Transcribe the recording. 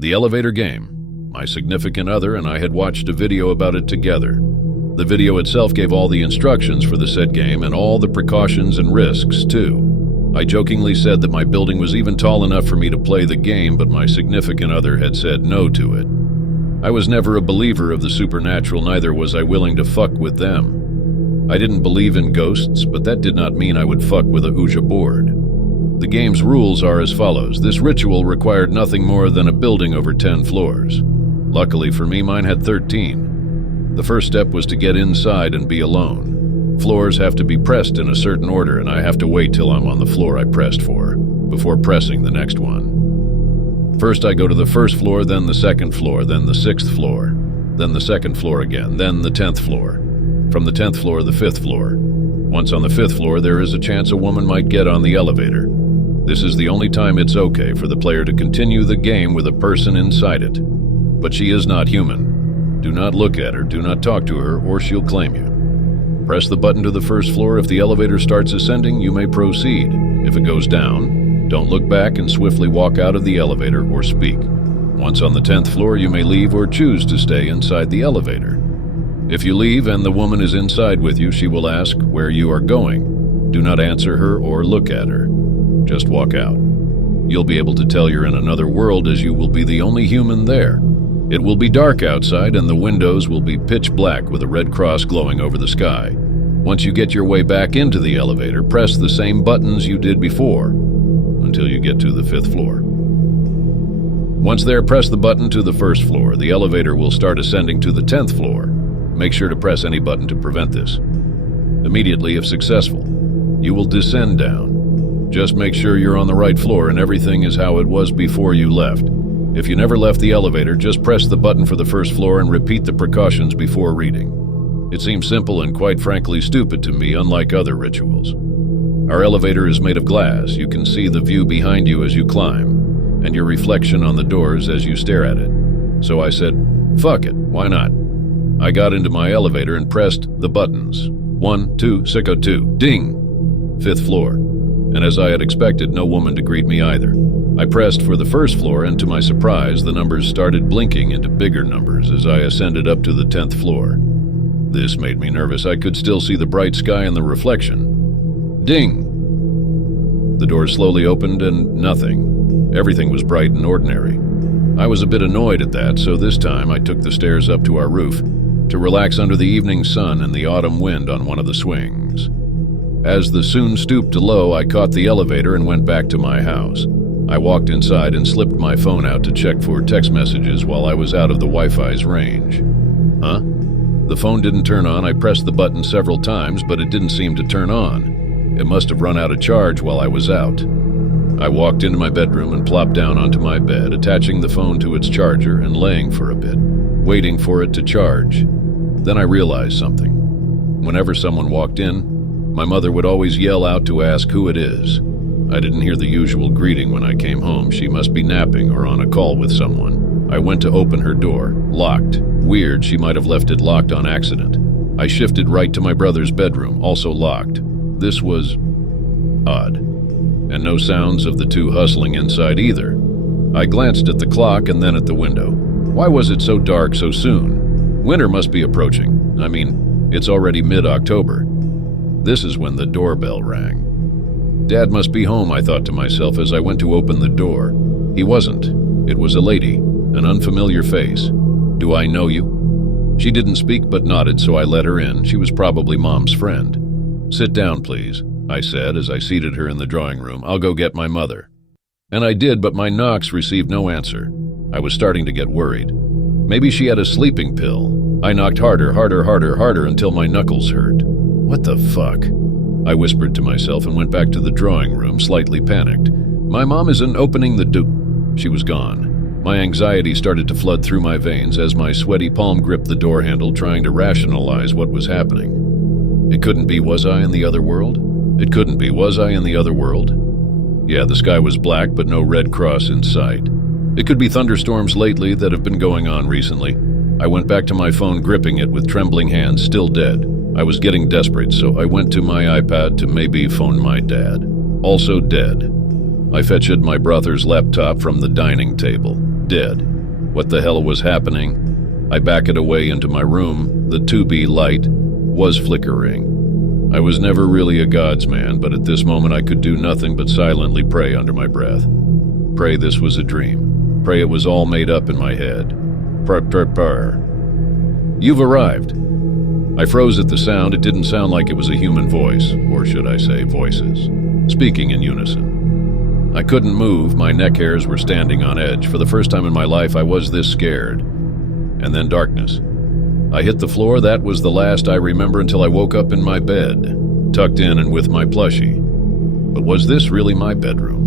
The elevator game. My significant other and I had watched a video about it together. The video itself gave all the instructions for the said game and all the precautions and risks, too. I jokingly said that my building was even tall enough for me to play the game, but my significant other had said no to it. I was never a believer of the supernatural, neither was I willing to fuck with them. I didn't believe in ghosts, but that did not mean I would fuck with a Ouija board. The game's rules are as follows. This ritual required nothing more than a building over 10 floors. Luckily for me, mine had 13. The first step was to get inside and be alone. Floors have to be pressed in a certain order, and I have to wait till I'm on the floor I pressed for, before pressing the next one. First I go to the first floor, then the second floor, then the 6th floor, then the 2nd floor again, then the 10th floor. From the 10th floor, the 5th floor. Once on the 5th floor, there is a chance a woman might get on the elevator. This is the only time it's okay for the player to continue the game with a person inside it. But she is not human. Do not look at her, do not talk to her, or she'll claim you. Press the button to the 1st floor. If the elevator starts ascending, you may proceed. If it goes down, don't look back and swiftly walk out of the elevator or speak. Once on the 10th floor, you may leave or choose to stay inside the elevator. If you leave and the woman is inside with you, she will ask where you are going. Do not answer her or look at her. Just walk out. You'll be able to tell you're in another world, as you will be the only human there. It will be dark outside and the windows will be pitch black with a red cross glowing over the sky. Once you get your way back into the elevator, press the same buttons you did before until you get to the 5th floor. Once there, press the button to the 1st floor. The elevator will start ascending to the 10th floor. Make sure to press any button to prevent this. Immediately, if successful, you will descend down. Just make sure you're on the right floor and everything is how it was before you left. If you never left the elevator, just press the button for the 1st floor and repeat the precautions before reading. It seems simple and quite frankly stupid to me, unlike other rituals. Our elevator is made of glass. You can see the view behind you as you climb, and your reflection on the doors as you stare at it. So I said, fuck it, why not? I got into my elevator and pressed the buttons. 1, 2, sicko 2, ding! 5th floor. And as I had expected, no woman to greet me either. I pressed for the 1st floor, and to my surprise, the numbers started blinking into bigger numbers as I ascended up to the 10th floor. This made me nervous. I could still see the bright sky and the reflection. Ding! The door slowly opened and nothing. Everything was bright and ordinary. I was a bit annoyed at that, so this time I took the stairs up to our roof to relax under the evening sun and the autumn wind on one of the swings. As the soon stooped low, I caught the elevator and went back to my house. I walked inside and slipped my phone out to check for text messages while I was out of the Wi-Fi's range. Huh? The phone didn't turn on. I pressed the button several times, but it didn't seem to turn on. It must have run out of charge while I was out. I walked into my bedroom and plopped down onto my bed, attaching the phone to its charger and laying for a bit, waiting for it to charge. Then I realized something. Whenever someone walked in, my mother would always yell out to ask who it is. I didn't hear the usual greeting when I came home. She must be napping or on a call with someone. I went to open her door. Locked. Weird, she might have left it locked on accident. I shifted right to my brother's bedroom, also locked. This was odd. And no sounds of the two hustling inside either. I glanced at the clock and then at the window. Why was it so dark so soon? Winter must be approaching. I mean, it's already mid-October. This is when the doorbell rang. Dad must be home, I thought to myself as I went to open the door. He wasn't. It was a lady, an unfamiliar face. Do I know you? She didn't speak but nodded, so I let her in. She was probably Mom's friend. Sit down, please, I said as I seated her in the drawing room. I'll go get my mother. And I did, but my knocks received no answer. I was starting to get worried. Maybe she had a sleeping pill. I knocked harder until my knuckles hurt. What the fuck? I whispered to myself and went back to the drawing room, slightly panicked. My mom isn't opening the door. She was gone. My anxiety started to flood through my veins as my sweaty palm gripped the door handle, trying to rationalize what was happening. It couldn't be, was I in the other world? It couldn't be, was I in the other world? Yeah, the sky was black, but no red cross in sight. It could be thunderstorms lately that have been going on recently. I went back to my phone, gripping it with trembling hands, still dead. I was getting desperate, so I went to my iPad to maybe phone my dad. Also dead. I fetched my brother's laptop from the dining table. dead. What the hell was happening? I backed away into my room. The 2B light was flickering. I was never really a God's man, but at this moment I could do nothing but silently pray under my breath. Pray this was a dream. Pray it was all made up in my head. Purr. You've arrived. I froze at the sound. It didn't sound like it was a human voice, or should I say voices, speaking in unison. I couldn't move. My neck hairs were standing on edge. For the first time in my life, I was this scared. And then darkness. I hit the floor. That was the last I remember until I woke up in my bed, tucked in and with my plushie. But was this really my bedroom?